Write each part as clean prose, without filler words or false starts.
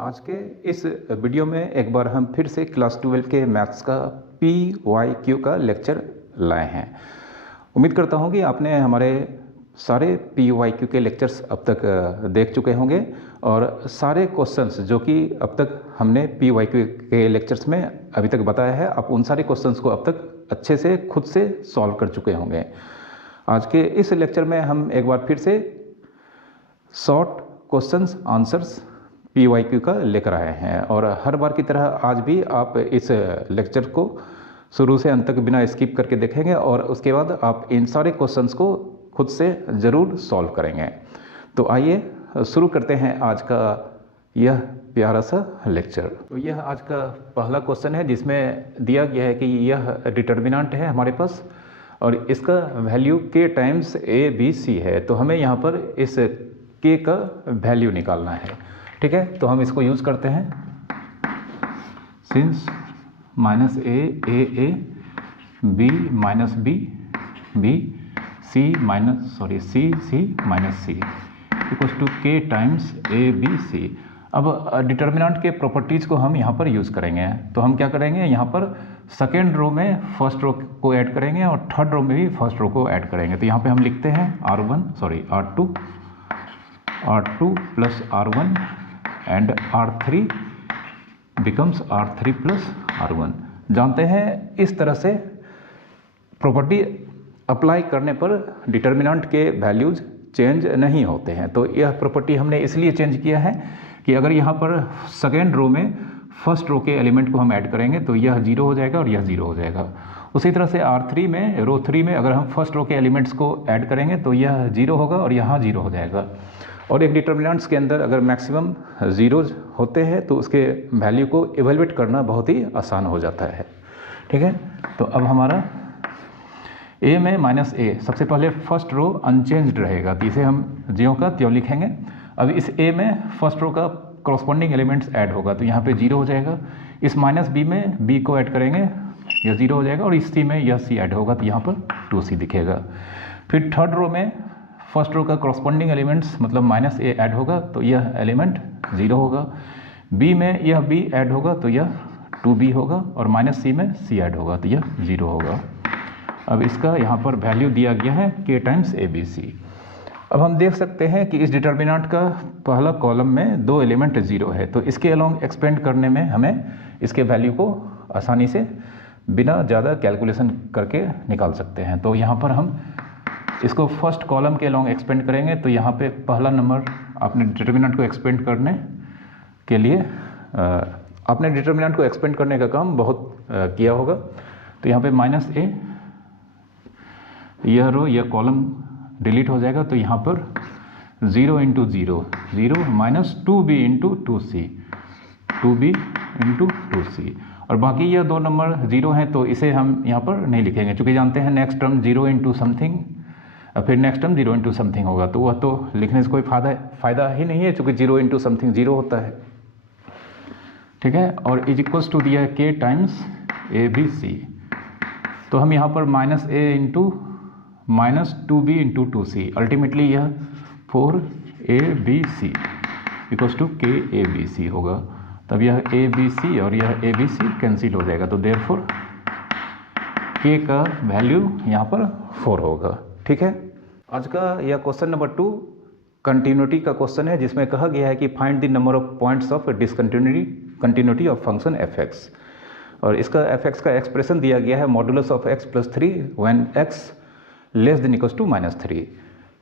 आज के इस वीडियो में एक बार हम फिर से क्लास 12 के मैथ्स का PYQ का लेक्चर लाए हैं। उम्मीद करता हूं कि आपने हमारे सारे PYQ के लेक्चर्स अब तक देख चुके होंगे और सारे क्वेश्चंस जो कि अब तक हमने PYQ के लेक्चर्स में अभी तक बताया है, आप उन सारे क्वेश्चंस को अब तक अच्छे से खुद से सॉल्व कर चुके होंगे। आज के इस लेक्चर में हम एक बार फिर से शॉर्ट क्वेश्चंस आंसर्स PYQ का लेकर आए हैं और हर बार की तरह आज भी आप इस लेक्चर को शुरू से अंत तक बिना स्किप करके देखेंगे और उसके बाद आप इन सारे क्वेश्चंस को खुद से ज़रूर सॉल्व करेंगे। तो आइए शुरू करते हैं आज का यह प्यारा सा लेक्चर। तो यह आज का पहला क्वेश्चन है जिसमें दिया गया है कि यह डिटर्मिनेंट है हमारे पास और इसका वैल्यू k टाइम्स ABC है। तो हमें यहाँ पर इस k का वैल्यू निकालना है। ठीक है, तो हम इसको यूज़ करते हैं since -a b minus b b c minus c equals to k times ABC। अब डिटर्मिनेंट के प्रॉपर्टीज़ को हम यहाँ पर यूज़ करेंगे। तो हम क्या करेंगे, यहाँ पर सेकेंड रो में फर्स्ट रो को ऐड करेंगे और थर्ड रो में भी फर्स्ट रो को ऐड करेंगे। तो यहाँ पे हम लिखते हैं R2 plus R1 and R3 becomes R3 plus R1। जानते हैं इस तरह से प्रॉपर्टी अप्लाई करने पर डिटर्मिनेंट के वैल्यूज चेंज नहीं होते हैं। तो यह प्रॉपर्टी हमने इसलिए चेंज किया है कि अगर यहाँ पर सेकेंड रो में फर्स्ट रो के एलिमेंट को हम ऐड करेंगे तो यह 0 हो जाएगा और यह 0 हो जाएगा। उसी तरह से R3 में रो 3 में अगर हम फर्स्ट रो के एलिमेंट्स को ऐड करेंगे तो यह 0 होगा और यहाँ 0 हो जाएगा। और एक डिटर्मिनेंट्स के अंदर अगर मैक्सिमम ज़ीरोज होते हैं तो उसके वैल्यू को इवेलुएट करना बहुत ही आसान हो जाता है। ठीक है, तो अब हमारा a में -a, सबसे पहले फर्स्ट रो अनचेंज्ड रहेगा तो इसे हम ज्यों का त्यों लिखेंगे। अब इस a में फर्स्ट रो का कॉरस्पॉन्डिंग एलिमेंट्स ऐड होगा तो यहाँ पे 0 हो जाएगा। इस -b में b को ऐड करेंगे, यह 0 हो जाएगा और इस c में यह c ऐड होगा तो यहाँ पर 2c दिखेगा। फिर थर्ड रो में फर्स्ट रो का कॉरस्पॉन्डिंग एलिमेंट्स मतलब -a ऐड होगा तो यह एलिमेंट 0 होगा। b में यह b ऐड होगा तो यह 2b होगा और -c में c ऐड होगा तो यह 0 होगा। अब इसका यहाँ पर वैल्यू दिया गया है k टाइम्स ABC। अब हम देख सकते हैं कि इस डिटर्मिनेंट का पहला कॉलम में 2 एलिमेंट 0 है तो इसके अलोंग एक्सपेंड करने में हमें इसके वैल्यू को आसानी से बिना ज़्यादा कैलकुलेशन करके निकाल सकते हैं। तो यहाँ पर हम इसको फर्स्ट कॉलम के अलोंग एक्सपेंड करेंगे तो यहाँ पे पहला नंबर आपने डिटर्मिनेंट को एक्सपेंड करने के लिए आपने डिटर्मिनेंट को एक्सपेंड करने का काम बहुत किया होगा। तो यहाँ पे -a, यह रो यह कॉलम डिलीट हो जाएगा तो यहाँ पर 0 into 0 0 minus 2b into 2c 2b into 2c और बाकी यह दो नंबर 0 हैं तो इसे हम यहाँ पर नहीं लिखेंगे क्योंकि जानते हैं नेक्स्ट टर्म 0 इंटू समथिंग फिर नेक्स्ट टर्म 0 इंटू समथिंग होगा तो वह तो लिखने से कोई फ़ायदा ही नहीं है क्योंकि 0 इंटू समथिंग 0 होता है। ठीक है, और इज इक्वल्स टू दिया है k टाइम्स ABC। तो हम यहाँ पर -a into -2b into 2c ultimately यह 4ABC इक्वल्स टू KABC होगा। तब यह ABC और यह ABC कैंसिल हो जाएगा तो देयरफॉर k का वैल्यू यहाँ पर 4 होगा। ठीक है, आज का यह क्वेश्चन नंबर 2 कंटिन्यूटी का क्वेश्चन है जिसमें कहा गया है कि find the number of points of continuity of function fx और इसका fx का एक्सप्रेशन दिया गया है modulus of x plus 3 when x less than equals to -3।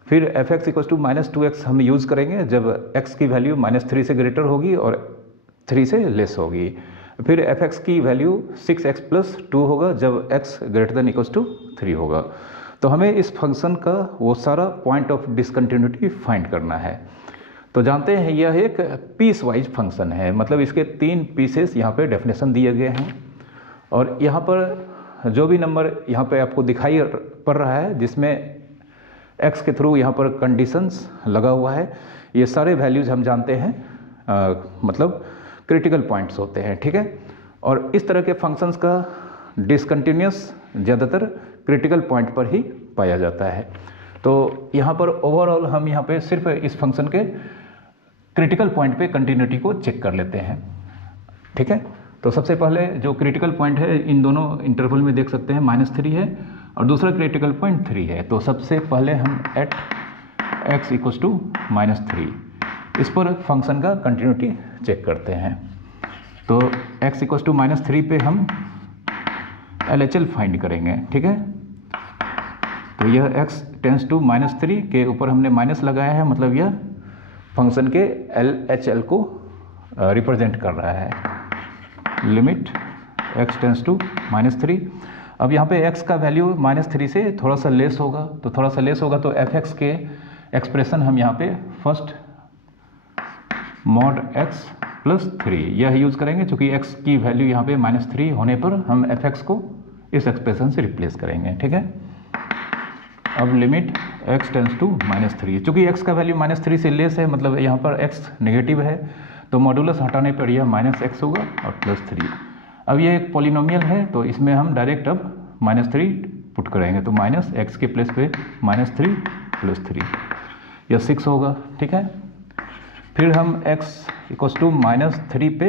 फिर fx इक्वल्स टू -2x हम यूज़ करेंगे जब x की वैल्यू -3 से ग्रेटर होगी और 3 से लेस होगी। फिर fx की वैल्यू 6x प्लस 2 होगा जब x greater than equals to 3 होगा। तो हमें इस फंक्शन का वो सारा पॉइंट ऑफ डिसकंटिन्यूटी फाइंड करना है। तो जानते हैं यह एक पीस वाइज फंक्शन है, मतलब इसके 3 पीसेस यहाँ पे डेफिनेशन दिए गए हैं और यहाँ पर जो भी नंबर यहाँ पे आपको दिखाई पड़ रहा है जिसमें x के थ्रू यहाँ पर कंडीशंस लगा हुआ है, ये सारे वैल्यूज़ हम जानते हैं मतलब क्रिटिकल पॉइंट्स होते हैं। ठीक है, और इस तरह के फंक्शंस का डिसकंटिन्यूस ज़्यादातर क्रिटिकल पॉइंट पर ही पाया जाता है। तो यहाँ पर ओवरऑल हम यहाँ पे सिर्फ इस फंक्शन के क्रिटिकल पॉइंट पे कंटिन्यूटी को चेक कर लेते हैं। ठीक है, तो सबसे पहले जो क्रिटिकल पॉइंट है इन दोनों इंटरवल में देख सकते हैं -3 है और दूसरा क्रिटिकल पॉइंट 3 है। तो सबसे पहले हम एट x इक्वल्स टू -3 इस पर फंक्शन का कंटिन्यूटी चेक करते हैं। तो x इक्वल्स टू -3 पे हम LHL फाइंड करेंगे। ठीक है, तो यह x टेंस टू -3 के ऊपर हमने माइनस लगाया है, मतलब यह फंक्शन के LHL को रिप्रेजेंट कर रहा है। Limit x tends to -3। अब यहाँ पे x का वैल्यू -3 से थोड़ा सा लेस होगा, तो थोड़ा सा लेस होगा तो fx के एक्सप्रेशन हम यहाँ पे फर्स्ट mod x प्लस 3 यह यूज़ करेंगे, चूँकि x की वैल्यू यहाँ पे -3 होने पर हम fx को इस एक्सप्रेशन से रिप्लेस करेंगे। ठीक है, अब लिमिट x टेंस टू -3, चूँकि x का वैल्यू -3 से लेस है, मतलब यहाँ पर x नेगेटिव है, तो मॉडुलस हटाने पर यह -x होगा और +3। अब ये एक पॉलिनोमियल है, तो इसमें हम डायरेक्ट अब -3 पुट करेंगे, तो -x के प्लेस पे -3 + 3 यह 6 होगा। ठीक है, फिर हम x इक्वल्स टू -3 पे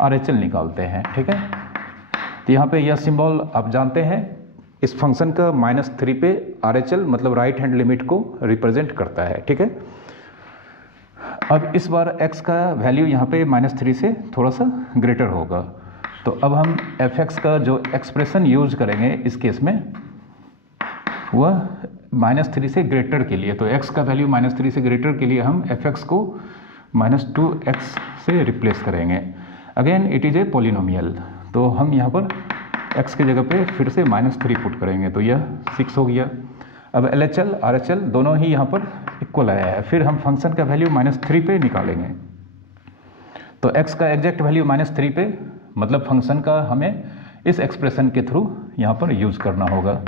RHL निकालते हैं। ठीक है, तो यहाँ पे यह सिंबल आप जानते हैं, इस फंक्शन का -3 पे RHL मतलब राइट हैंड लिमिट को रिप्रेजेंट करता है। ठीक है, अब इस बार x का वैल्यू यहाँ पे -3 से थोड़ा सा ग्रेटर होगा, तो अब हम fx का जो एक्सप्रेशन यूज करेंगे इस केस में वह -3 से ग्रेटर के लिए, तो x का वैल्यू -3 से ग्रेटर के लिए हम fx को -2x से रिप्लेस करेंगे। Again it is a polynomial, तो हम यहाँ पर x की जगह पे फिर से -3 पुट करेंगे, तो यह 6 हो गया। अब LHL RHL दोनों ही यहाँ पर इक्वल आया है, फिर हम फंक्शन का वैल्यू -3 पे निकालेंगे, तो x का एग्जैक्ट वैल्यू -3 पे मतलब फंक्शन का हमें इस एक्सप्रेशन के थ्रू यहाँ पर यूज़ करना होगा।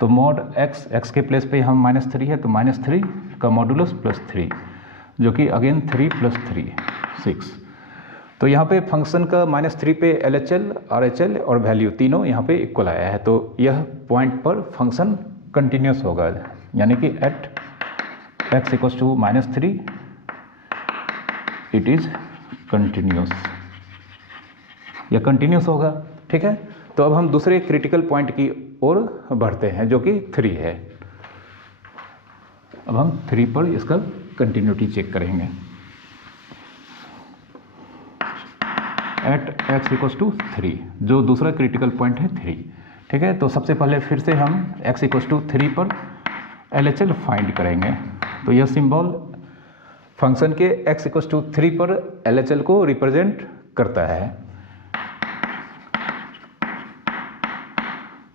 तो mod x के प्लेस पे हम -3 है, तो -3 का मॉडुलस +3 जो कि अगेन 3 + 3 6। तो यहाँ पे फंक्शन का -3 पे LHL RHL और वैल्यू तीनों यहाँ पे इक्वल आया है, तो यह पॉइंट पर फंक्शन कंटिन्यूस होगा, यानी कि at x equals to -3 it is continuous, यह कंटिन्यूस होगा। ठीक है, तो अब हम दूसरे क्रिटिकल पॉइंट की ओर बढ़ते हैं जो कि 3 है। अब हम 3 पर इसका कंटिन्यूटी चेक करेंगे। एट x इक्वल्स टू 3 जो दूसरा क्रिटिकल पॉइंट है 3। ठीक है, तो सबसे पहले फिर से हम x इक्वल्स टू 3 पर LHL फाइंड करेंगे, तो यह सिंबल फंक्शन के x इक्वल्स टू 3 पर LHL को रिप्रेजेंट करता है।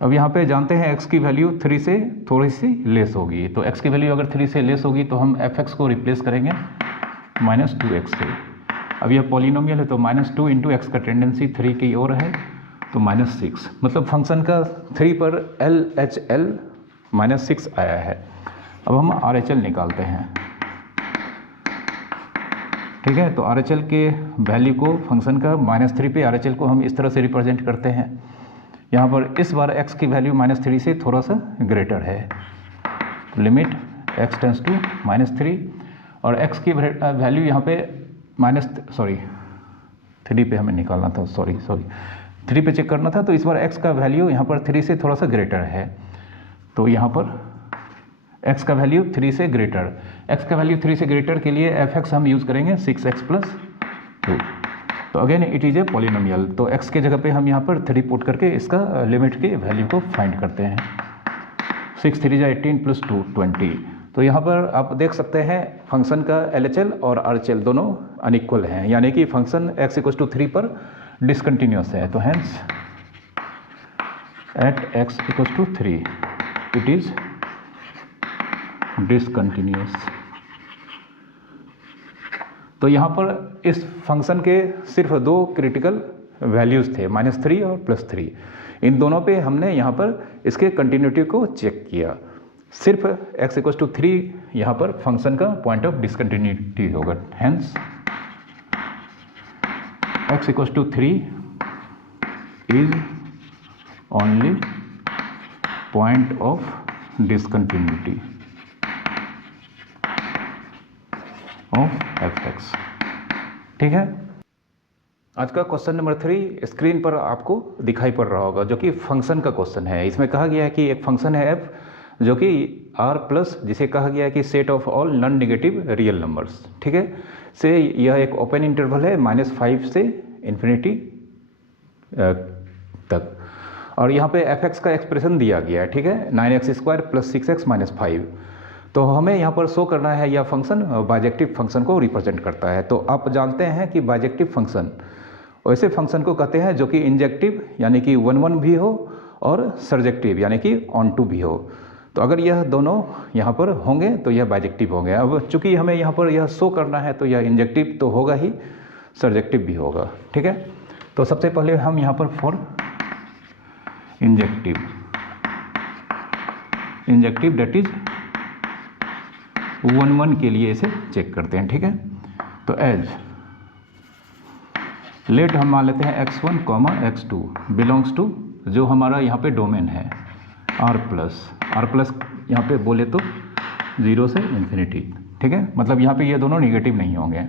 अब यहाँ पे जानते हैं x की वैल्यू 3 से थोड़ी सी लेस होगी, तो x की वैल्यू अगर 3 से लेस होगी तो हम fx को रिप्लेस करेंगे -2x से। अब यह पॉलिनोमियल है, तो -2 × x का टेंडेंसी 3 की ओर है, तो -6 मतलब फंक्शन का 3 पर LHL -6 आया है। अब हम RHL निकालते हैं। ठीक है, तो RHL के वैल्यू को फंक्शन का -3 पे RHL को हम इस तरह से रिप्रेजेंट करते हैं। यहाँ पर इस बार x की वैल्यू -3 से थोड़ा सा ग्रेटर है, लिमिट x टेंस टू -3 और x की वैल्यू यहाँ पे 3 पे हमें निकालना था, सॉरी 3 पे चेक करना था, तो इस बार x का वैल्यू यहाँ पर 3 से थोड़ा सा ग्रेटर है, तो यहाँ पर x का वैल्यू 3 से ग्रेटर, x का वैल्यू 3 से ग्रेटर के लिए fx हम यूज़ करेंगे 6x + 2, तो again it is a polynomial, तो x के जगह पे हम यहाँ पर 3 पुट करके इसका लिमिट के वैल्यू को फाइंड करते हैं। 6 3 = 18 + 2 20, तो यहाँ पर आप देख सकते हैं फंक्शन का LHL और RHL दोनों अनइक्वल हैं, यानी कि फंक्शन x इक्वल्स टू 3 पर डिसकंटिन्यूस है, तो hence at x equals to 3 it is discontinuous. तो यहाँ पर इस फंक्शन के सिर्फ 2 क्रिटिकल वैल्यूज़ थे, -3 और +3, इन दोनों पे हमने यहाँ पर इसके कंटिन्यूटी को चेक किया। सिर्फ x इक्वल्स टू 3 यहाँ पर फंक्शन का पॉइंट ऑफ डिसकंटिन्यूटी होगा, hence x equals to 3 is only point of discontinuity. Of f x. ठीक है, आज का क्वेश्चन नंबर 3 स्क्रीन पर आपको दिखाई पड़ रहा होगा, जो कि फंक्शन का क्वेश्चन है। इसमें कहा गया है कि एक फंक्शन है एफ, जो कि आर प्लस, जिसे कहा गया है कि set of all non negative real numbers, ठीक है, से यह एक ओपन इंटरवल है -5 से इन्फिनिटी तक। और यहाँ पे एफ एक्स का एक्सप्रेशन दिया गया है, ठीक है, 9x² + 6x - 5। तो हमें यहाँ पर शो करना है यह फंक्शन बाइजेक्टिव फंक्शन को रिप्रेजेंट करता है। तो आप जानते हैं कि बाइजेक्टिव फंक्शन वैसे फंक्शन को कहते हैं जो कि इंजेक्टिव यानी कि 1 भी हो और सर्जेक्टिव यानी कि ऑन टू भी हो। तो अगर यह दोनों यहाँ पर होंगे तो यह बाइजेक्टिव होंगे। अब चूंकि हमें यहाँ पर यह शो करना है तो यह इंजेक्टिव तो होगा ही, सर्जेक्टिव भी होगा। ठीक है, तो सबसे पहले हम यहाँ पर फॉर इंजेक्टिव डेट इज 1 के लिए इसे चेक करते हैं। ठीक है, तो एज लेट हम मान लेते हैं x1, x2 बिलोंग्स टू जो हमारा यहाँ पे डोमेन है r प्लस यहाँ पे बोले तो 0 से इन्फिनिटी। ठीक है, मतलब यहाँ पे ये दोनों निगेटिव नहीं होंगे।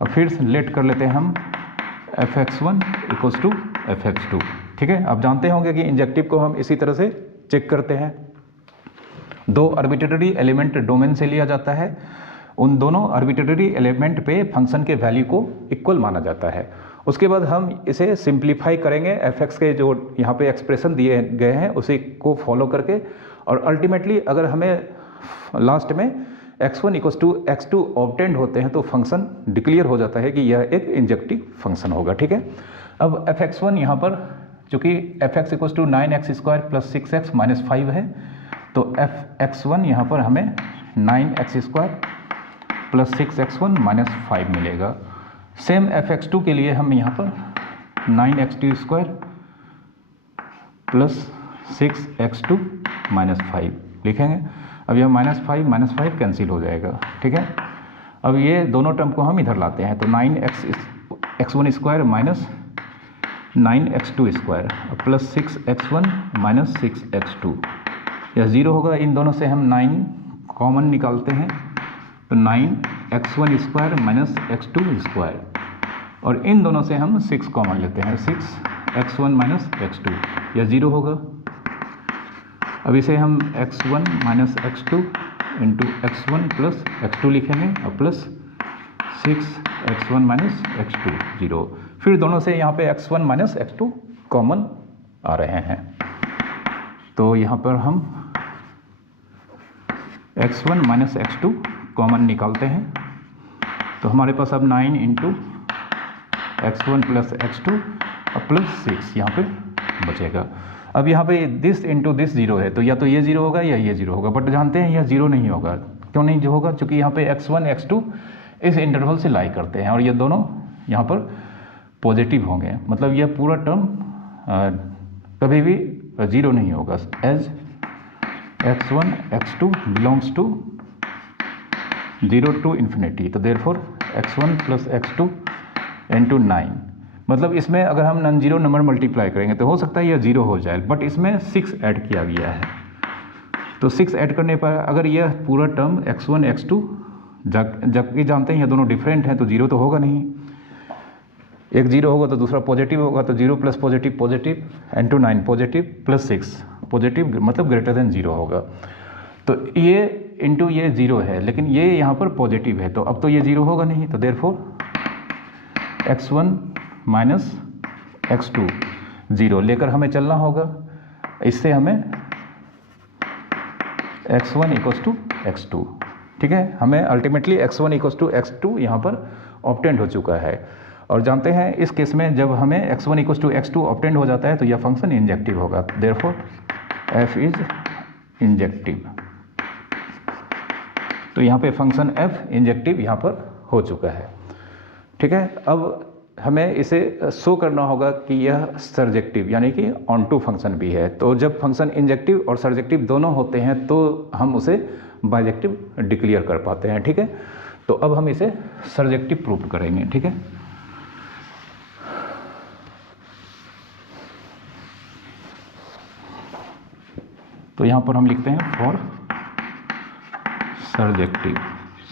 और फिर लेट कर लेते हैं हम fx1 = fx2। ठीक है, आप जानते होंगे कि इंजेक्टिव को हम इसी तरह से चेक करते हैं। दो आर्बिट्रेरी एलिमेंट डोमेन से लिया जाता है, उन दोनों आर्बिट्रेरी एलिमेंट पे फंक्शन के वैल्यू को इक्वल माना जाता है। उसके बाद हम इसे सिंप्लीफाई करेंगे एफ एक्स के जो यहाँ पे एक्सप्रेशन दिए गए हैं उसी को फॉलो करके, और अल्टीमेटली अगर हमें लास्ट में x1 = x2 ऑब्टेंड होते हैं तो फंक्शन डिक्लेयर हो जाता है कि यह एक इंजेक्टिव फंक्शन होगा। ठीक है, अब एफ एक्स1 यहाँ पर चूँकि एफ एक्स = 9x² + 6x - 5 है, तो एफ एक्स1 यहाँ पर हमें 9x² + 6x1 - 5 मिलेगा। सेम एफ एक्स2 के लिए हम यहाँ पर 9x2² + 6x2 - 5 लिखेंगे। अब यह -5 कैंसिल हो जाएगा। ठीक है, अब ये दोनों टर्म को हम इधर लाते हैं, तो 9x1² - 9x2² + 6x1 - 6x2, यह 0 होगा। इन दोनों से हम 9 कॉमन निकालते हैं, तो 9x1² - x2², और इन दोनों से हम 6 कॉमन लेते हैं, 6x1 - x2, यह 0 होगा। अब इसे हम x1 - x2 × x1 + x2 लिखेंगे और प्लस 6x1 - x2 0। फिर दोनों से यहाँ पे x1 - x2 कॉमन आ रहे हैं, तो यहाँ पर हम x1 - x2 कॉमन निकालते हैं, तो हमारे पास अब 9 × x1 + x2 और प्लस 6 यहाँ पे बचेगा। अब यहाँ पे दिस इंटू दिस 0 है, तो या तो ये 0 होगा या ये 0 होगा, बट जानते हैं यह 0 नहीं होगा। क्यों नहीं जो होगा? क्योंकि यहाँ पे x1 x2 इस इंटरवल से लाई करते हैं और ये दोनों यहाँ पर पॉजिटिव होंगे, मतलब यह पूरा टर्म कभी भी 0 नहीं होगा। As x1 x2 belongs to 0 to infinity, तो देयरफॉर x1 + x2 × 9, मतलब इसमें अगर हम नॉन जीरो नंबर मल्टीप्लाई करेंगे तो हो सकता है यह 0 हो जाए, बट इसमें 6 ऐड किया गया है, तो 6 ऐड करने पर अगर यह पूरा टर्म x1 x2 जबकि जानते हैं ये दोनों डिफरेंट हैं तो 0 तो होगा नहीं। एक 0 होगा तो दूसरा पॉजिटिव होगा, तो 0 + पॉजिटिव पॉजिटिव × 9 पॉजिटिव + 6 पॉजिटिव, मतलब ग्रेटर देन 0 होगा। तो ये इंटू ये 0 है, लेकिन ये यहाँ पर पॉजिटिव है, तो अब तो ये 0 होगा नहीं, तो देयरफॉर x1 - x2 0 लेकर हमें चलना होगा। इससे हमें x1 = x2, ठीक है, हमें अल्टीमेटली x1 = x2 यहाँ पर ऑब्टेंड हो चुका है। और जानते हैं इस केस में जब हमें x1 = x2 ऑब्टेंड हो जाता है तो यह फंक्शन इंजेक्टिव होगा, देयरफॉर f इज इंजेक्टिव। तो यहाँ पे फंक्शन f इंजेक्टिव यहाँ पर हो चुका है। ठीक है, अब हमें इसे शो करना होगा कि यह सर्जेक्टिव यानी कि ऑन टू फंक्शन भी है। तो जब फंक्शन इंजेक्टिव और सर्जेक्टिव दोनों होते हैं तो हम उसे बाइजेक्टिव डिक्लेयर कर पाते हैं। ठीक है, तो अब हम इसे सर्जेक्टिव प्रूव करेंगे। ठीक है, तो यहाँ पर हम लिखते हैं फॉर सर्जेक्टिव।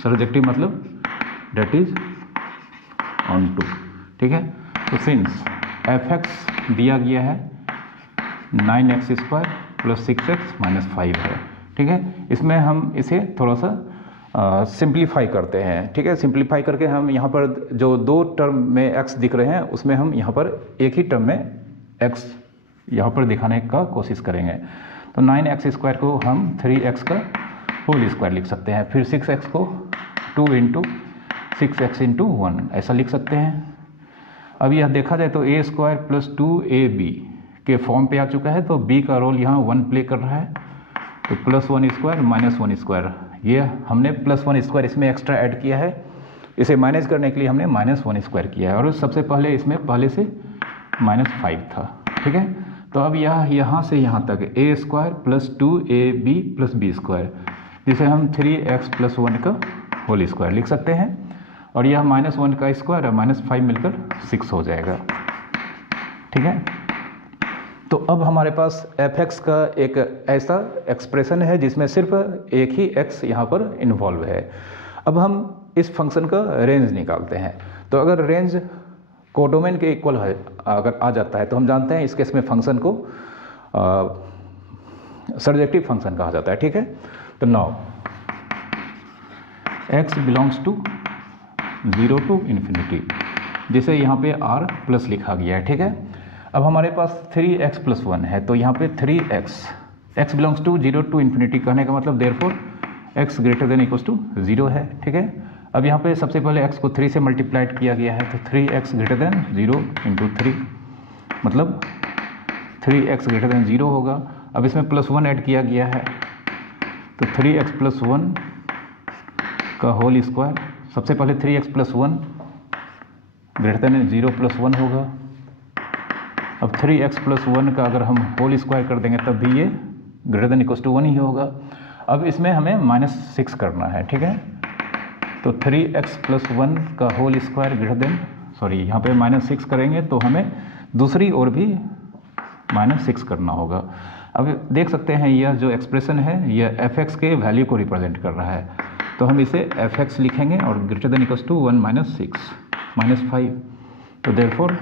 सर्जेक्टिव मतलब डेट इज ऑन टू। ठीक है, तो सिंस fx दिया गया है 9x square plus 6x minus 5 है। ठीक है, इसमें हम इसे थोड़ा सा सिंप्लीफाई करते हैं। ठीक है, सिंप्लीफाई करके हम यहाँ पर जो दो टर्म में x दिख रहे हैं उसमें हम यहाँ पर एक ही टर्म में x यहाँ पर दिखाने का कोशिश करेंगे। तो 9x स्क्वायर को हम 3x का होल स्क्वायर लिख सकते हैं, फिर 6x को 2 इंटू 6x इंटू 1 ऐसा लिख सकते हैं। अब यह देखा जाए तो a स्क्वायर प्लस 2ab के फॉर्म पे आ चुका है, तो b का रोल यहाँ 1 प्ले कर रहा है, तो प्लस 1 स्क्वायर माइनस 1 स्क्वायर, ये हमने प्लस 1 स्क्वायर इसमें एक्स्ट्रा ऐड किया है। इसे माइनस करने के लिए हमने माइनस 1 स्क्वायर किया है, और सबसे पहले इसमें पहले से -5 था। ठीक है, तो अब यह यहाँ से यहाँ तक a square plus 2ab plus b square, जिसे हम 3x प्लस 1 का होल स्क्वायर लिख सकते हैं, और यह -1 का स्क्वायर और -5 मिलकर 6 हो जाएगा। ठीक है, तो अब हमारे पास fx का एक ऐसा एक्सप्रेशन है जिसमें सिर्फ एक ही x यहाँ पर इन्वॉल्व है। अब हम इस फंक्शन का रेंज निकालते हैं, तो अगर रेंज कोडोमेन के इक्वल है अगर आ जाता है तो हम जानते हैं इस केस में फंक्शन को सर्जेक्टिव फंक्शन कहा जाता है। ठीक है, तो now x belongs to 0 to infinity, जिसे यहाँ पे r प्लस लिखा गया है। ठीक है, अब हमारे पास 3x प्लस 1 है, तो यहाँ पे 3x belongs to 0 to infinity कहने का मतलब therefore x greater than equals to 0 है। ठीक है, अब यहाँ पे सबसे पहले x को 3 से मल्टीप्लाइड किया गया है, तो 3x ग्रेटर देन 0 इंटू 3 मतलब 3x ग्रेटर देन 0 होगा। अब इसमें प्लस 1 ऐड किया गया है, तो 3x प्लस 1 का होल स्क्वायर, सबसे पहले 3x plus 1 greater than 0 plus 1 होगा। अब 3x प्लस 1 का अगर हम होल स्क्वायर कर देंगे तब भी ये ग्रेटर देन इक्वल्स टू 1 ही होगा। अब इसमें हमें -6 करना है। ठीक है, तो 3x प्लस 1 का whole square greater than, sorry यहाँ पे -6 करेंगे तो हमें दूसरी ओर भी -6 करना होगा। अब देख सकते हैं यह जो एक्सप्रेशन है यह fx के वैल्यू को रिप्रेजेंट कर रहा है, तो हम इसे fx लिखेंगे और ग्रेटर देन इक्वल्स टू 1 -6 -5। तो देयरफॉर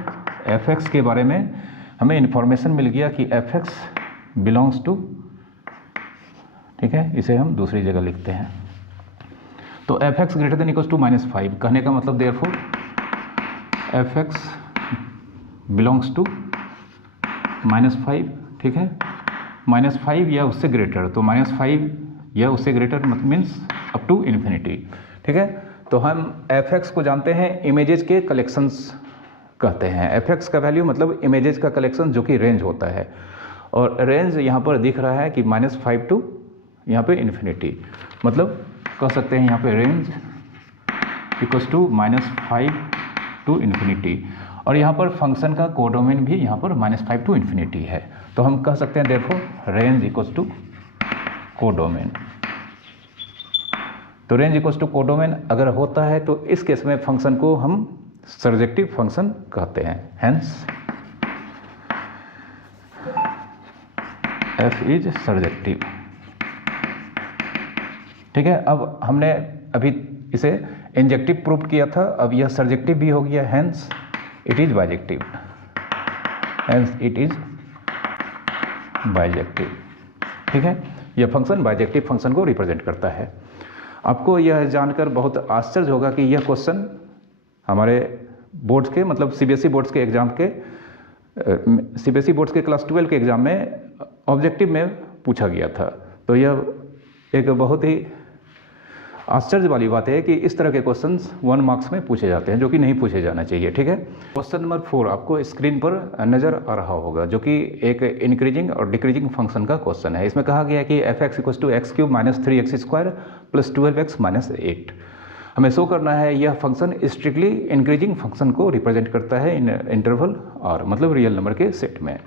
fx के बारे में हमें इन्फॉर्मेशन मिल गया कि fx बिलोंग्स टू, ठीक है, इसे हम दूसरी जगह लिखते हैं। तो fx greater than equals to -5 कहने का मतलब देयरफॉर fx बिलोंग्स टू -5। ठीक है, -5 या उससे ग्रेटर, तो -5 या उससे greater means up to infinity. ठीक है, तो हम fx को जानते हैं इमेजेस के कलेक्शंस कहते हैं। fx का वैल्यू मतलब इमेजेस का कलेक्शन जो कि रेंज होता है, और रेंज यहाँ पर दिख रहा है कि -5 टू यहाँ पे इन्फिनिटी, मतलब कह सकते हैं यहाँ पे range equals to -5 to infinity, और यहाँ पर फंक्शन का कोडोमेन भी यहाँ पर -5 टू इन्फिनिटी है, तो हम कह सकते हैं therefore range equals to codomain. तो रेंज इक्वल्स टू कोडोमेन अगर होता है तो इस केस में फंक्शन को हम सर्जेक्टिव फंक्शन कहते हैं, हेंस f इज सर्जेक्टिव। ठीक है, अब हमने अभी इसे इंजेक्टिव प्रूव किया था, अब यह सर्जेक्टिव भी हो गया, hence it is bijective, hence it is bijective. ठीक है, यह फंक्शन बाइजेक्टिव फंक्शन को रिप्रेजेंट करता है। आपको यह जानकर बहुत आश्चर्य होगा कि यह क्वेश्चन हमारे बोर्ड्स के मतलब सीबीएसई बोर्ड्स के एग्ज़ाम के सीबीएसई बोर्ड्स के क्लास 12 के एग्ज़ाम में ऑब्जेक्टिव में पूछा गया था। तो यह एक बहुत ही आश्चर्य वाली बात है कि इस तरह के क्वेश्चंस 1 मार्क्स में पूछे जाते हैं, जो कि नहीं पूछे जाना चाहिए। ठीक है, क्वेश्चन नंबर 4 आपको स्क्रीन पर नज़र आ रहा होगा, जो कि एक इंक्रीजिंग और डिक्रीजिंग फंक्शन का क्वेश्चन है। इसमें कहा गया है कि fx equals to x³ minus 3x square plus 12x minus 8। हमें शो करना है यह फंक्शन स्ट्रिक्टली इंक्रीजिंग फंक्शन को रिप्रेजेंट करता है इन इंटरवल r, मतलब रियल नंबर के सेट में।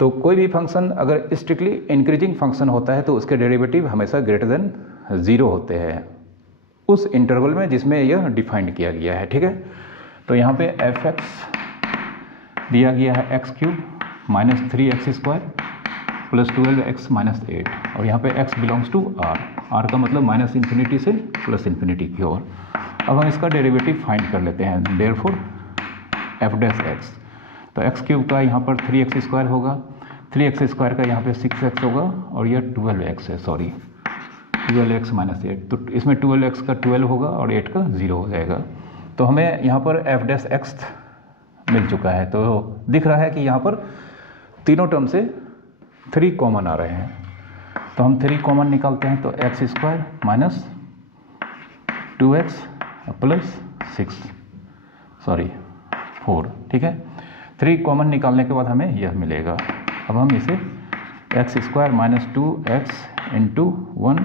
तो कोई भी फंक्शन अगर स्ट्रिक्टली इंक्रीजिंग फंक्शन होता है तो उसके डेरिवेटिव हमेशा ग्रेटर देन 0 होते हैं उस इंटरवल में जिसमें यह डिफाइंड किया गया है। ठीक है, तो यहाँ पे fx दिया गया है x³ minus 3x square plus 12x minus 8, और यहाँ पे x belongs to r। R का मतलब माइनस इन्फिनिटी से प्लस इन्फिनिटी की ओर। अब हम इसका डेरिवेटिव फाइंड कर लेते हैं। देयरफॉर एफ डैश एक्स, तो एक्स क्यूब का यहाँ पर 3x² होगा, 3x² का यहाँ पे 6x होगा और यह 12x है, सॉरी 12x माइनस 8, तो इसमें 12x का 12 होगा और 8 का 0 हो जाएगा। तो हमें यहाँ पर एफ डैश एक्स मिल चुका है। तो दिख रहा है कि यहाँ पर तीनों टर्म से 3 कॉमन आ रहे हैं, तो हम 3 कॉमन निकालते हैं, तो x² माइनस 2x प्लस 4, ठीक है। 3 कॉमन निकालने के बाद हमें यह मिलेगा। अब हम इसे x² minus 2x into 1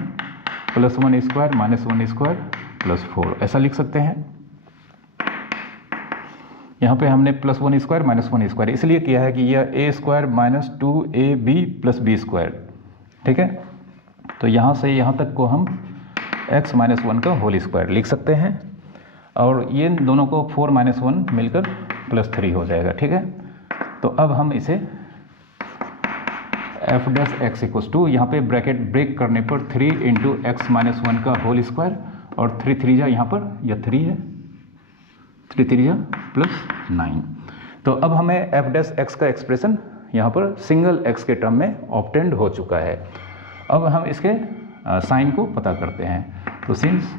plus 1² minus 1² plus 4 ऐसा लिख सकते हैं। यहाँ पे हमने प्लस 1² माइनस 1² इसलिए किया है कि यह a² minus 2ab plus b², ठीक है। तो यहाँ से यहाँ तक को हम x माइनस 1 का होल स्क्वायर लिख सकते हैं और ये दोनों को 4 माइनस 1 मिलकर प्लस 3 हो जाएगा, ठीक है। तो अब हम इसे f dash x equals to, यहाँ पे ब्रैकेट ब्रेक करने पर 3 इंटू एक्स माइनस 1 का होल स्क्वायर और 3 3 जा यहाँ पर यह 3 है, 3 3 जा प्लस 9। तो अब हमें एफ डैश एक्स का एक्सप्रेशन यहाँ पर सिंगल एक्स के टर्म में ऑब्टेंड हो चुका है। अब हम इसके साइन को पता करते हैं। तो since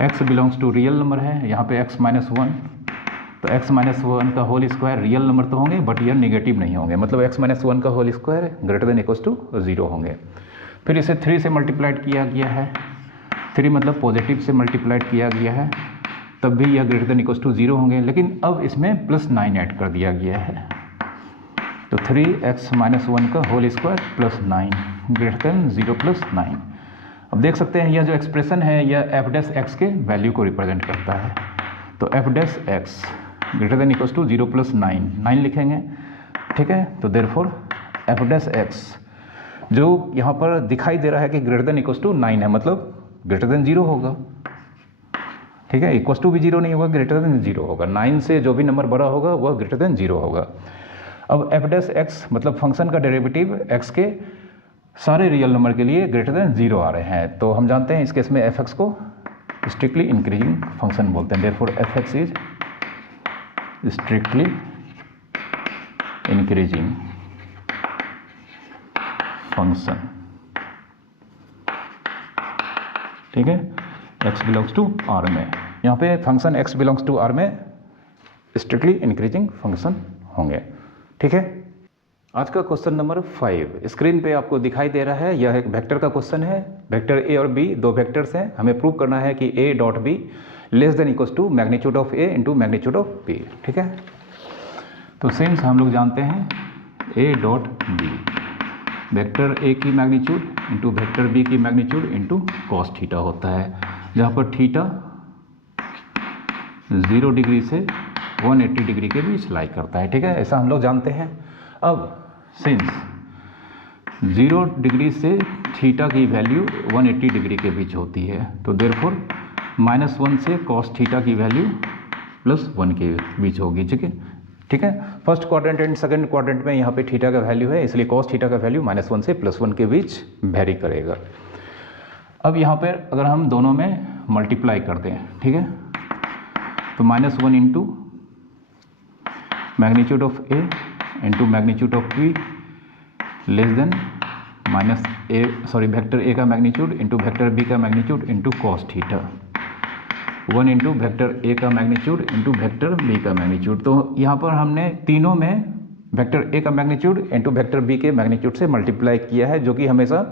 x belongs to real number है, यहाँ पे x माइनस 1, तो x माइनस 1 का होल स्क्वायर रियल नंबर तो होंगे बट ये नेगेटिव नहीं होंगे, मतलब x माइनस 1 का whole square greater than equals to 0 होंगे। फिर इसे 3 से मल्टीप्लाइड किया गया है, 3 मतलब पॉजिटिव से मल्टीप्लाइड किया गया है, तब भी यह ग्रेटर देन इक्वल्स टू 0 होंगे, लेकिन अब इसमें प्लस 9 ऐड कर दिया गया है। तो 3x माइनस 1 का whole square plus 9 greater than 0 plus 9। अब देख सकते हैं यह जो एक्सप्रेशन है यह एफ डैश एक्स के वैल्यू को रिप्रेजेंट करता है। तो f dash x greater than equals to 0 plus 9 लिखेंगे, ठीक है। तो देयरफॉर एफ डैश एक्स जो यहाँ पर दिखाई दे रहा है कि ग्रेटर देन इक्वल्स टू 9 है, मतलब ग्रेटर देन 0 होगा, ठीक है। इक्वल्स टू भी 0 नहीं होगा, ग्रेटर देन 0 होगा। 9 से जो भी नंबर बड़ा होगा वह ग्रेटर देन 0 होगा। अब एफ डैश एक्स मतलब फंक्शन का डेरिवेटिव एक्स के सारे रियल नंबर के लिए ग्रेटर देन 0 आ रहे हैं, तो हम जानते हैं इस केस में एफ एक्स को स्ट्रिक्टली इंक्रीजिंग फंक्शन बोलते हैं। Therefore f x is strictly increasing function, ठीक है। x बिलोंग्स टू r में, यहाँ पे function x belongs to r में स्ट्रिक्टली इंक्रीजिंग फंक्शन होंगे, ठीक है। आज का क्वेश्चन नंबर 5 स्क्रीन पे आपको दिखाई दे रहा है, यह एक वेक्टर का क्वेश्चन है। वेक्टर a और b दो वेक्टर्स हैं, हमें प्रूव करना है कि a dot b less than equals to magnitude of a into magnitude of b, ठीक है। तो सिंस हम लोग जानते हैं a dot b vector a की मैग्नीट्यूड इंटू वेक्टर b की मैग्नीट्यूड इंटू कॉस थीटा होता है, जहाँ पर थीटा 0 डिग्री से 180 डिग्री के बीच लाई करता है, ठीक है। ऐसा हम लोग जानते हैं। अब सिंस 0 डिग्री से थीटा की वैल्यू 180 डिग्री के बीच होती है, तो देयरफॉर -1 से कॉस थीटा की वैल्यू +1 के बीच होगी, ठीक है। First quadrant and second quadrant में यहाँ पे थीटा का वैल्यू है, इसलिए कॉस थीटा का वैल्यू -1 से +1 के बीच वेरी करेगा। अब यहाँ पर अगर हम दोनों में मल्टीप्लाई करते हैं, ठीक है, तो -1 into magnitude of a into magnitude of b less then vector a का मैग्नीट्यूड इंटू वेक्टर b का magnitude into cos theta, 1 into vector a का मैग्नीट्यूड इंटू वेक्टर b का मैग्नीट्यूड। तो यहाँ पर हमने तीनों में वेक्टर a का मैग्नीट्यूड इंटू वेक्टर b के मैग्नीट्यूड से मल्टीप्लाई किया है, जो कि हमेशा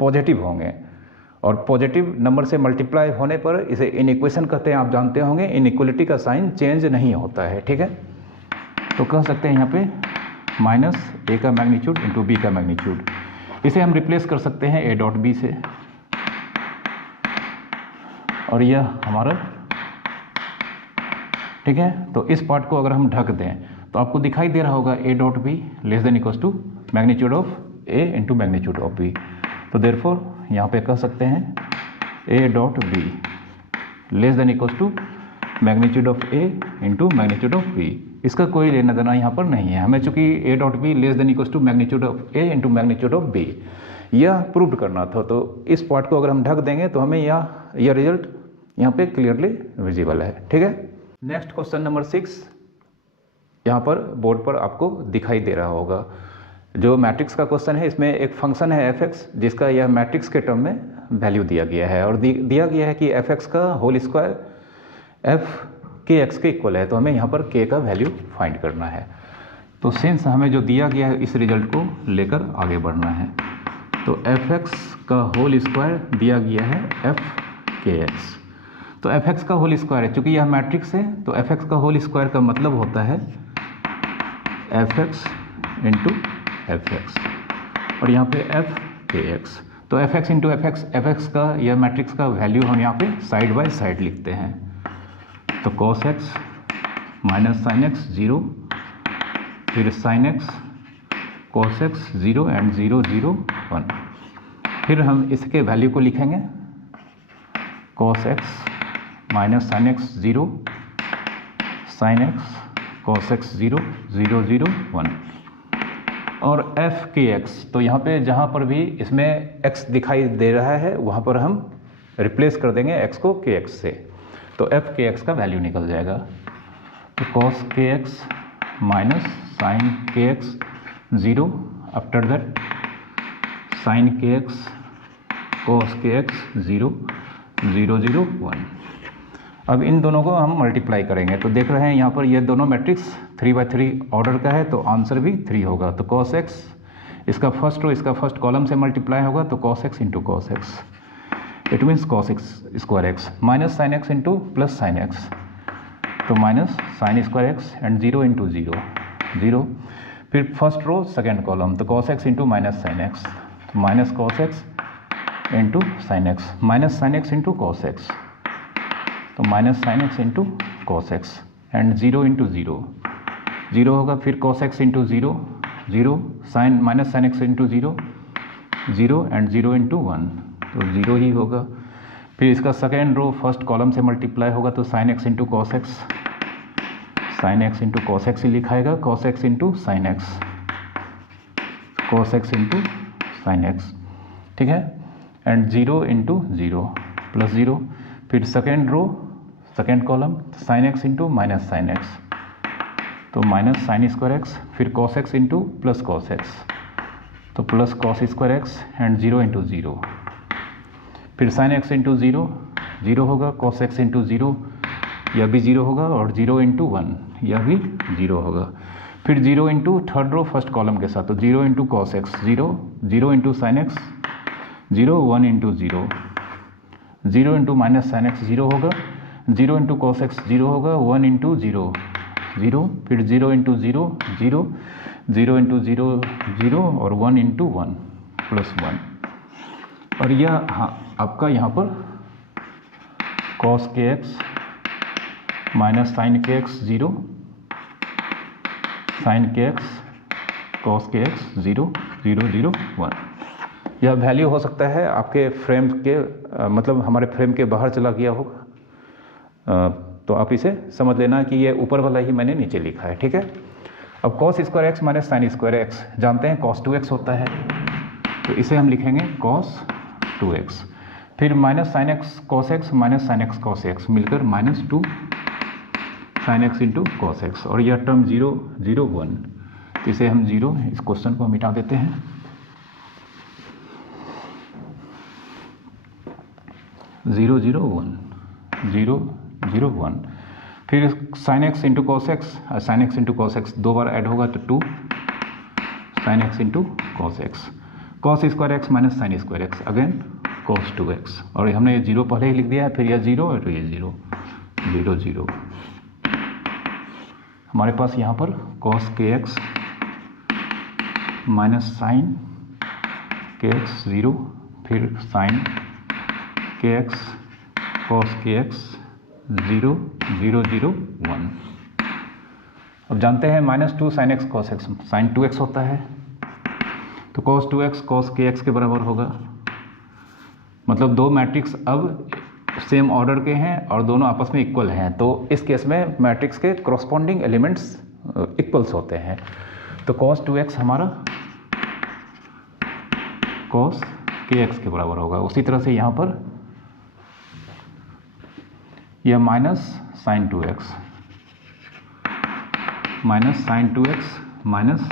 पॉजिटिव होंगे, और पॉजिटिव नंबर से मल्टीप्लाई होने पर इसे इनइक्वेशन कहते हैं, आप जानते होंगे। इनइक्वलिटी का साइन चेंज नहीं होता है, ठीक है। तो कह सकते हैं यहाँ पे -a का मैग्नीट्यूड इंटू b का मैग्नीट्यूड, इसे हम रिप्लेस कर सकते हैं a डॉट b से, और यह हमारा, ठीक है। तो इस पार्ट को अगर हम ढक दें तो आपको दिखाई दे रहा होगा a dot b less than equals to magnitude of a into magnitude of b। तो देयरफॉर यहाँ पे कह सकते हैं a dot b less than equals to magnitude of a into magnitude of b। इसका कोई लेना देना यहाँ पर नहीं है हमें, चूंकि a dot b less than equals to magnitude of a into magnitude of b, यह प्रूव करना था। तो इस पार्ट को अगर हम ढक देंगे तो हमें यह रिजल्ट यहाँ पे क्लियरली विजिबल है। ठीक है, नेक्स्ट क्वेश्चन नंबर 6 यहाँ पर बोर्ड पर आपको दिखाई दे रहा होगा। जो मैट्रिक्स का क्वेश्चन है, इसमें एक फंक्शन है f(x) जिसका यह मैट्रिक्स के टर्म में वैल्यू दिया गया है और दिया गया है कि f(x) का होल स्क्वायर f kx के इक्वल है। तो हमें यहाँ पर k का वैल्यू फाइंड करना है। तो सिंस हमें जो दिया गया है इस रिजल्ट को लेकर आगे बढ़ना है। तो f(x) का होल स्क्वायर दिया गया है f kx। तो f(x) का होल स्क्वायर है, चूँकि यह मैट्रिक्स है तो f(x) का होल स्क्वायर का मतलब होता है f(x) इंटू f(x) और यहाँ पे f kx। तो f(x) इंटू f(x) का यह मैट्रिक्स का वैल्यू हम यहाँ पे साइड बाय साइड लिखते हैं। तो cos x minus sine x 0, फिर sine x cos x 0 and 0 0 1। फिर हम इसके वैल्यू को लिखेंगे cos x minus sine x 0, sine x cos x 0 0 0 1 और f kx। तो यहाँ पे जहाँ पर भी इसमें x दिखाई दे रहा है वहाँ पर हम रिप्लेस कर देंगे x को kx से। तो f kx का वैल्यू निकल जाएगा। तो cos kx minus sine kx 0, after that sine kx cos kx 0 0 0 1। अब इन दोनों को हम मल्टीप्लाई करेंगे। तो देख रहे हैं यहाँ पर ये दोनों मैट्रिक्स 3×3 ऑर्डर का है, तो आंसर भी 3 होगा। तो cos x इसका फर्स्ट रो इसका फर्स्ट कॉलम से मल्टीप्लाई होगा, तो cos x into cos x, it means cos x square x minus sine x into plus sine x, तो minus sine square x and 0 into 0 0। फिर first row second column, तो cos x into minus sine x, तो minus cos x into sine x, minus sine x into cos x, तो minus sine x into cos x and 0 into 0 0 होगा। फिर cos x into 0 0, sine minus sine x into 0 0 and 0 into 1, तो 0 ही होगा। फिर इसका second row first column से multiply होगा, तो sine x into cos x, sine x into cos x ही लिखाएगा, cos x into sine x, cos x into sine x। ठीक है, एंड 0 इंटू 0 प्लस 0। फिर second row second column sine x into minus sine x, तो minus sine square x, फिर cos x into plus cos x, तो plus cos square x and 0 into 0। फिर sine x into 0 0 होगा, cos x into 0 यह भी 0 होगा और 0 into 1 यह भी 0 होगा। फिर 0 into third row first column के साथ, तो 0 into cos x 0, 0 into sine x 0, 1 into 0, 0 into minus sine x 0 होगा, 0 इंटू cos x 0 होगा, 1 इंटू 0 0, फिर 0 इंटू 0 0, 0 इंटू 0 0 और 1 इंटू 1 प्लस 1। और यह आपका यहाँ पर cos kx minus sine kx 0, sine kx cos kx 0 0 0 1। यह वैल्यू हो सकता है आपके फ्रेम के मतलब हमारे फ्रेम के बाहर चला गया होगा, तो आप इसे समझ लेना कि ये ऊपर वाला ही मैंने नीचे लिखा है। ठीक है, अब cos square x minus sine square x जानते हैं cos 2x होता है, तो इसे हम लिखेंगे cos 2x। फिर minus sine x cos x minus sine x cos x मिलकर minus 2 sine x into cos x, और यह टर्म 0 0 1, तो इसे हम 0 इस क्वेश्चन को मिटा देते हैं। 0 0 1 0 0 1। फिर sine x into cos x, sine x into cos x 2 बार ऐड होगा, तो 2 sine x into cos x, cos square x minus sine square x again cos 2x, और हमने ये 0 पहले ही लिख दिया है, फिर यह 0 और ये 0 0 0। हमारे पास यहाँ पर cos kx minus sine kx 0, फिर साइन kx cos kx 0 0 0 1। अब जानते हैं minus 2 sine x cos x sine 2x होता है, तो cos 2x cos kx के बराबर होगा। मतलब दो मैट्रिक्स अब सेम ऑर्डर के हैं और दोनों आपस में इक्वल हैं, तो इस केस में मैट्रिक्स के कॉरस्पॉन्डिंग एलिमेंट्स इक्वल्स होते हैं। तो cos 2x हमारा कॉस के एक्स के बराबर होगा। उसी तरह से यहाँ पर यह minus sine 2x minus sine 2x minus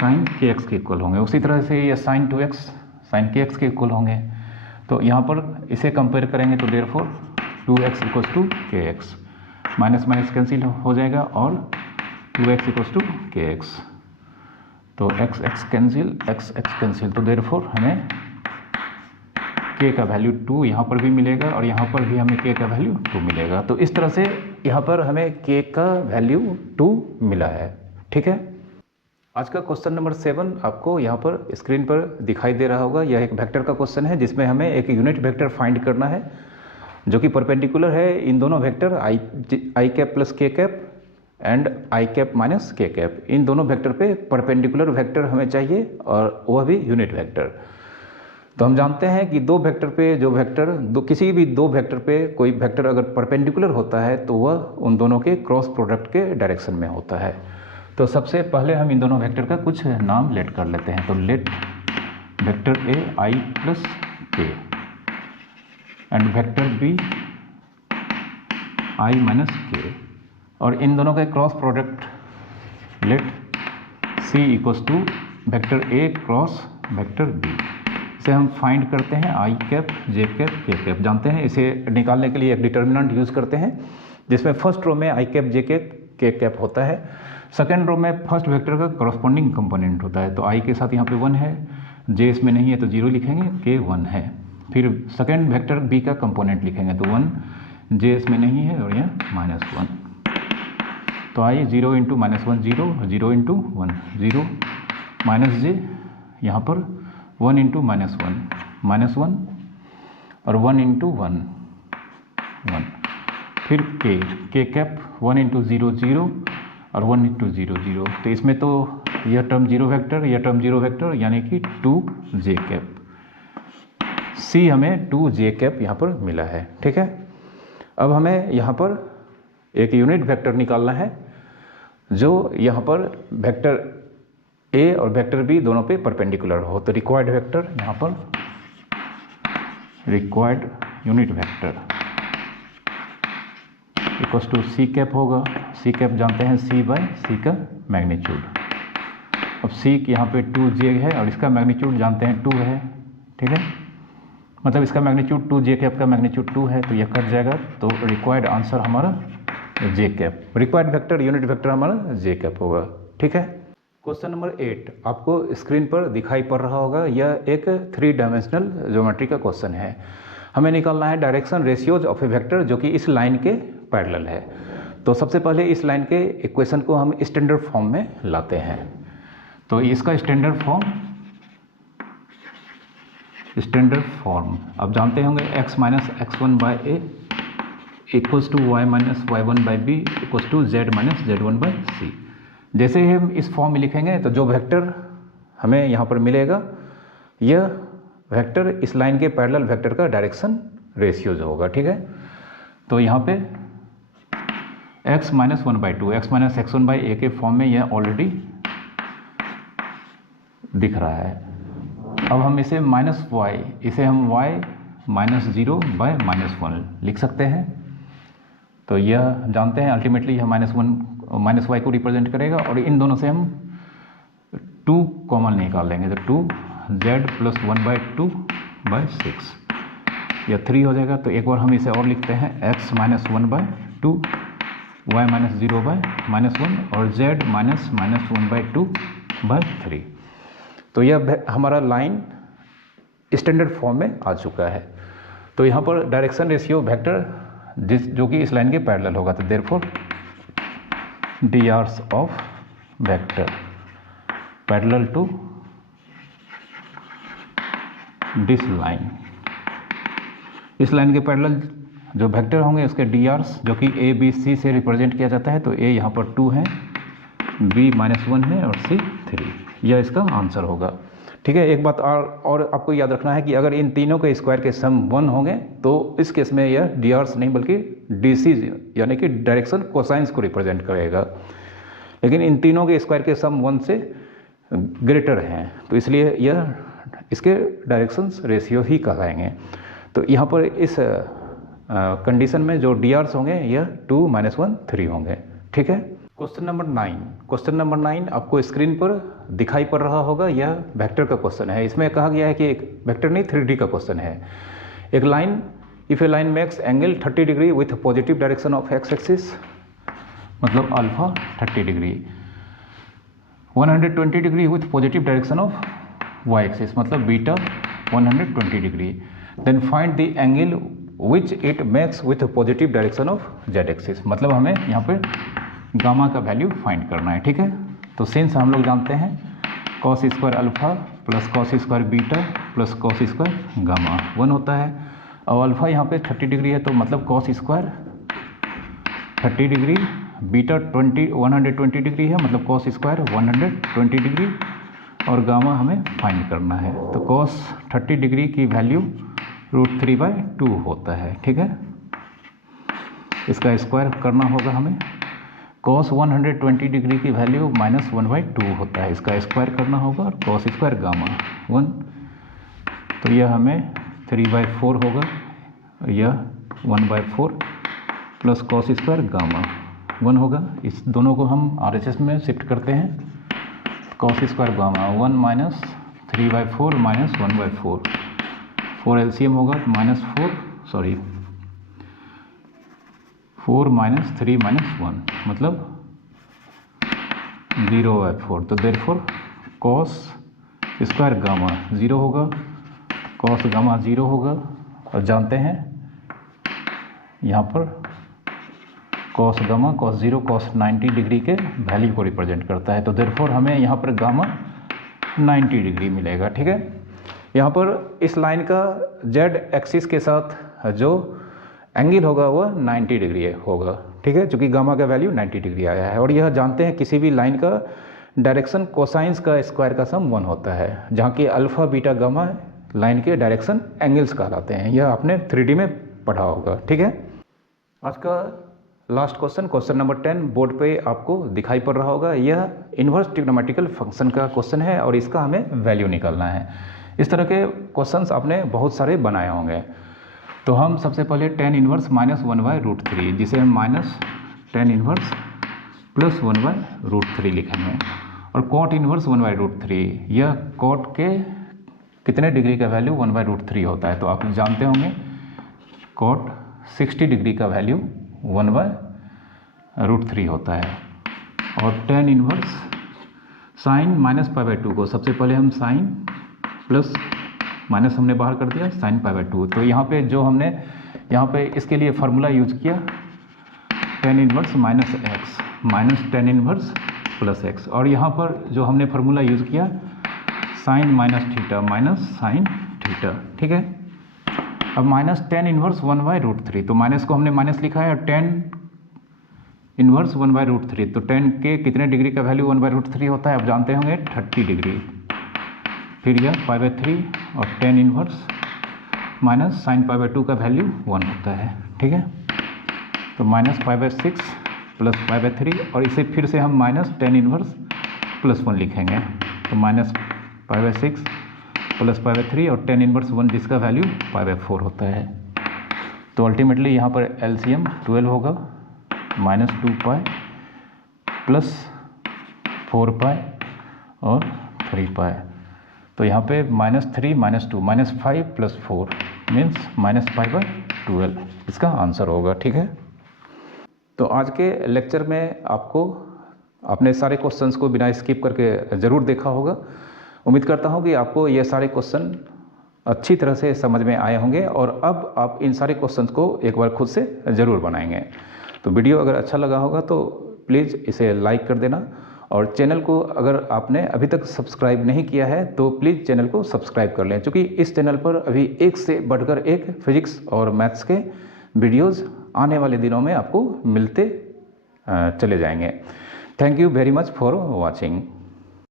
sine k x के इक्वल होंगे। उसी तरह से ये sine 2x sine k x के इक्वल होंगे। तो यहाँ पर इसे कंपेयर करेंगे तो therefore 2x equals to k x, minus minus cancel हो जाएगा और 2x equals to k x. तो x कैंसिल, तो देयरफॉर हमें k का वैल्यू 2 यहाँ पर भी मिलेगा और यहाँ पर भी हमें k का वैल्यू 2 मिलेगा। तो इस तरह से यहाँ पर हमें k का वैल्यू 2 मिला है। ठीक है, आज का क्वेश्चन नंबर 7 आपको यहाँ पर स्क्रीन पर दिखाई दे रहा होगा। यह एक वेक्टर का क्वेश्चन है जिसमें हमें एक यूनिट वेक्टर फाइंड करना है जो कि परपेंडिकुलर है इन दोनों वेक्टर आई कैप प्लस के cap and I cap minus के कैप। इन दोनों वेक्टर पे परपेंडिकुलर वेक्टर हमें चाहिए और वह भी यूनिट वेक्टर। तो हम जानते हैं कि दो वेक्टर पे जो वेक्टर किसी भी दो वेक्टर पे कोई वेक्टर अगर परपेंडिकुलर होता है तो वह उन दोनों के क्रॉस प्रोडक्ट के डायरेक्शन में होता है। तो सबसे पहले हम इन दोनों वेक्टर का कुछ नाम लेट कर लेते हैं। तो let vector A I plus K and vector B I minus K, और इन दोनों का cross product let C equals to vector A cross vector B. इसे हम फाइंड करते हैं I cap J cap K cap. जानते हैं इसे निकालने के लिए एक डिटर्मिनेंट यूज़ करते हैं जिसमें फर्स्ट रो में आई cap J cap K cap होता है, सेकेंड रो में फर्स्ट वेक्टर का करस्पॉन्डिंग कंपोनेंट होता है। तो आई के साथ यहाँ पे 1 है, जे इसमें नहीं है तो 0 लिखेंगे, के 1 है। फिर सेकेंड वेक्टर बी का कंपोनेंट लिखेंगे तो 1, जे इसमें नहीं है और यहाँ -1। तो आई 0 इंटू -1 0, 0 इंटू 1 0, माइनस जे यहाँ पर 1 इंटू -1 और 1 इंटू 1 1। फिर के कैप 1 इंटू 0 0 और 1 इंटू 0 0। तो इसमें तो यह टर्म 0 वेक्टर, यह टर्म 0 वेक्टर, यानी कि 2 जे कैप। सी हमें 2 जे कैप यहाँ पर मिला है। ठीक है, अब हमें यहाँ पर एक यूनिट वेक्टर निकालना है जो यहाँ पर वेक्टर ए और वेक्टर बी दोनों पे परपेंडिकुलर हो। तो रिक्वायर्ड वेक्टर यहाँ पर required unit vector equals to C cap होगा। सी कैप जानते हैं सी बाय सी का मैग्नीट्यूड। अब सी यहाँ पे 2 जे है और इसका मैग्नीट्यूड जानते हैं 2 है। ठीक है, मतलब इसका मैग्नीट्यूड 2 जे कैप का मैग्नीट्यूड 2 है, तो यह कट जाएगा। तो रिक्वायर्ड आंसर हमारा J cap, required vector unit vector हमारा जे कैप होगा। ठीक है, क्वेश्चन नंबर 8 आपको स्क्रीन पर दिखाई पड़ रहा होगा। यह एक 3 डायमेंशनल ज्योमेट्री का क्वेश्चन है। हमें निकालना है direction ratios of A vector जो कि इस लाइन के पैरेलल है। तो सबसे पहले इस लाइन के इक्वेशन को हम स्टैंडर्ड फॉर्म में लाते हैं। तो इसका स्टैंडर्ड फॉर्म आप जानते होंगे x minus x1 by A equals to y minus y1 by B equals to z minus z1 by C. जैसे ही हम इस फॉर्म में लिखेंगे तो जो वेक्टर हमें यहाँ पर मिलेगा यह वेक्टर इस लाइन के पैरेलल वेक्टर का डायरेक्शन रेशियोज होगा। ठीक है, तो यहाँ पे x minus 1/2 x minus x1 by A के फॉर्म में यह ऑलरेडी दिख रहा है। अब हम इसे माइनस y, इसे हम y माइनस 0 बाय -1 लिख सकते हैं। तो यह जानते हैं अल्टीमेटली यह माइनस y को रिप्रेजेंट करेगा और इन दोनों से हम 2 कॉमन निकाल लेंगे। तो 2z प्लस 1/2 बाय 6 यह 3 हो जाएगा। तो एक बार हम इसे और लिखते हैं x minus 1/2 y minus 0 by -1 और z माइनस 1/2 बाय 3। तो यह हमारा लाइन स्टैंडर्ड फॉर्म में आ चुका है। तो यहाँ पर डायरेक्शन रेशियो वेक्टर जो कि इस लाइन के पैरेलल होगा। तो therefore drs of vector parallel to this line, इस लाइन के पैरेलल जो वेक्टर होंगे उसके drs जो कि a b c से रिप्रेजेंट किया जाता है। तो a यहाँ पर 2 है, b -1 है और c 3, यह इसका आंसर होगा। ठीक है, एक बात और आपको याद रखना है कि अगर इन तीनों के स्क्वायर के सम 1 होंगे तो इस केस में यह drs नहीं बल्कि dc यानी कि डायरेक्शन कोसाइंस को रिप्रेजेंट करेगा। लेकिन इन तीनों के स्क्वायर के सम 1 से ग्रेटर हैं तो इसलिए यह इसके डायरेक्शंस रेशियो ही कहलाएंगे। तो यहाँ पर इस कंडीशन में जो DRs होंगे यह 2, -1, 3 होंगे। ठीक है। क्वेश्चन नंबर 9 आपको स्क्रीन पर दिखाई पड़ रहा होगा। यह वेक्टर का क्वेश्चन है। इसमें कहा गया है कि एक वेक्टर नहीं 3D का क्वेश्चन है। एक line, if a line makes angle 30 degree with positive direction of X axis, मतलब alpha 30 degree, 120 degree with positive direction of Y axis, मतलब beta 120 degree, then find the angle which it makes with positive direction of Z axis, मतलब हमें यहाँ पर gamma का value find करना है। ठीक है। तो सिंस हम लोग जानते हैं cos square alpha plus cos square beta plus cos square gamma 1 होता है, और अल्फा यहाँ पे 30 डिग्री है, तो मतलब cos square 30 degree, beta 120 degree है, मतलब कॉस स्क्वायर 120 डिग्री, और गामा हमें फाइंड करना है। तो कॉस 30 डिग्री की वैल्यू √3/2 होता है। ठीक है। इसका स्क्वायर करना होगा हमें। कॉस 120 डिग्री की वैल्यू -1/2 होता है, इसका स्क्वायर करना होगा, और कॉस स्क्वायर गामा 1, तो यह हमें 3/4 होगा, यह 1/4 प्लस कॉस स्क्वायर गामा 1 होगा। इस दोनों को हम RHS में शिफ्ट करते हैं। कॉस स्क्वायर गामा 1 - 3/4 - 1/4, 4 LCM होगा, -4 - 3 - 1, मतलब 0/4। तो देयरफॉर कॉस स्क्वायर गामा 0 होगा, कॉस गामा 0 होगा, और जानते हैं यहाँ पर cos gamma cos 0 cos 90 degree के वैल्यू को रिप्रेजेंट करता है। तो देयरफॉर हमें यहाँ पर गामा 90 डिग्री मिलेगा। ठीक है। यहाँ पर इस लाइन का जेड एक्सिस के साथ जो एंगल होगा वह 90 डिग्री होगा। ठीक है, चूँकि गामा का वैल्यू 90 डिग्री आया है। और यह जानते हैं किसी भी लाइन का डायरेक्शन कोसाइंस का स्क्वायर का सम 1 होता है, जहाँ की अल्फा बीटा गामा लाइन के डायरेक्शन एंगल्स कहलाते हैं। यह आपने 3D में पढ़ा होगा। ठीक है। आज का लास्ट क्वेश्चन नंबर 10 बोर्ड पे आपको दिखाई पड़ रहा होगा। यह इन्वर्स ट्रिग्नोमेट्रिकल फंक्शन का क्वेश्चन है और इसका हमें वैल्यू निकालना है। इस तरह के क्वेश्चंस आपने बहुत सारे बनाए होंगे। तो हम सबसे पहले tan इन्वर्स -1/√3, जिसे हम -tan इन्वर्स प्लस 1/√3 लिखेंगे, और cot इन्वर्स 1/√3, यह cot के कितने डिग्री का वैल्यू 1/√3 होता है। तो आप जानते होंगे cot 60 डिग्री का वैल्यू 1/√3 होता है। और tan इन्वर्स साइन -π/2 को सबसे पहले हम साइन प्लस माइनस हमने बाहर कर दिया sin π/2। तो यहाँ पे जो हमने यहाँ पे इसके लिए फार्मूला यूज किया tan inverse -x tan inverse plus x, और यहाँ पर जो हमने फार्मूला यूज किया sin -θ sin θ। ठीक है। अब tan इन्वर्स 1/√3, तो माइनस को हमने माइनस लिखा है, और tan इन्वर्स 1/√3, तो tan के कितने डिग्री का वैल्यू 1/√3 होता है, आप जानते होंगे 30 डिग्री। फिर यह π/3 और tan इन्वर्स माइनस sin π/2 का वैल्यू 1 होता है। ठीक है। तो -π/6 प्लस π/3, और इसे फिर से हम tan इन्वर्स प्लस 1 लिखेंगे। तो -π/6 प्लस π/3 और tan इन्वर्स 1 जिसका वैल्यू π/4 होता है। तो अल्टीमेटली यहाँ पर LCM 12 होगा, -2π प्लस 4π और 3π। तो यहाँ पे -3 -2 -5 प्लस 4 मीन्स -π/12 इसका आंसर होगा। ठीक है। तो आज के लेक्चर में आपने सारे क्वेश्चंस को बिना स्किप करके ज़रूर देखा होगा। उम्मीद करता हूँ कि आपको ये सारे क्वेश्चन अच्छी तरह से समझ में आए होंगे, और अब आप इन सारे क्वेश्चंस को एक बार खुद से ज़रूर बनाएंगे। तो वीडियो अगर अच्छा लगा होगा तो प्लीज़ इसे लाइक कर देना, और चैनल को अगर आपने अभी तक सब्सक्राइब नहीं किया है तो प्लीज़ चैनल को सब्सक्राइब कर लें, क्योंकि इस चैनल पर अभी एक से बढ़कर एक फिजिक्स और मैथ्स के वीडियोज़ आने वाले दिनों में आपको मिलते चले जाएंगे। Thank you very much for watching.